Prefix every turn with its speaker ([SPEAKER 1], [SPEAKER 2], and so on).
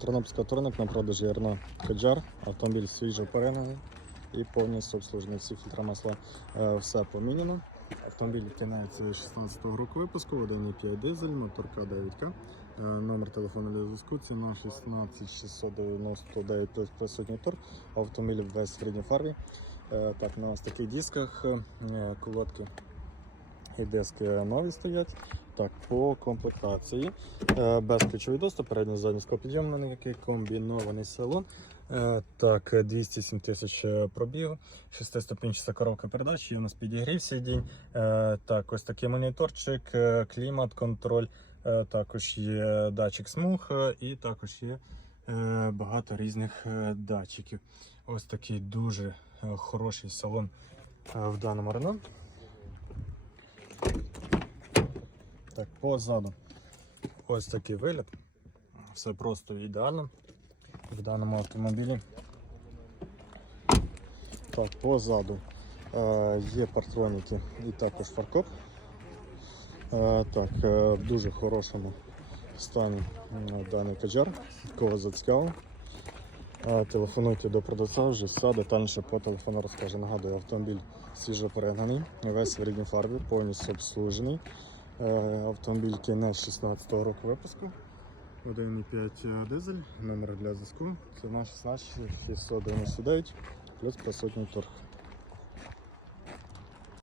[SPEAKER 1] Тернопільська вторник на продажі Renault Kadjar. Автомобіль свіжо переганий і повністю обслужений. Всі фільтра масла е, все поміняно. Автомобіль втинається 16-го року випуску, 1,5 дизель, моторка 9К. Е, Номер телефону для зв'язку це 016 699 плюс присутній торг. Автомобіль весь в рідній фарбі. Е, Так, на ось таких дисках колодки і диски нові стоять. Так, по комплектації. Е, Безключовий доступ, передній задній скопідйомний, комбінований салон. Е, Так, 207 тисяч е, пробігу, 6-ступінчата коробка передач, є у нас підігрів сидінь. Так, ось такий моніторчик, клімат, контроль. Також є датчик смуг і також є багато різних датчиків. Ось такий дуже хороший салон в даному Renault. Так, позаду. Ось такий вигляд. Все просто ідеально в даному автомобілі. Так, позаду е, є партроніки і також фаркоп. Е, так, е, в дуже хорошому стані м, даний каджар. Кого зацікавив. Е, Телефонуйте до продавця, вже все детальніше по телефону розкаже. Нагадую, автомобіль свіжо перегнаний, весь в рідній фарбі, повністю обслужений. Е, Автомобіль кінець 16-го року випуску. 1,5 дизель, номер для зв'язку. Ціна 16 699 плюс присутній торг.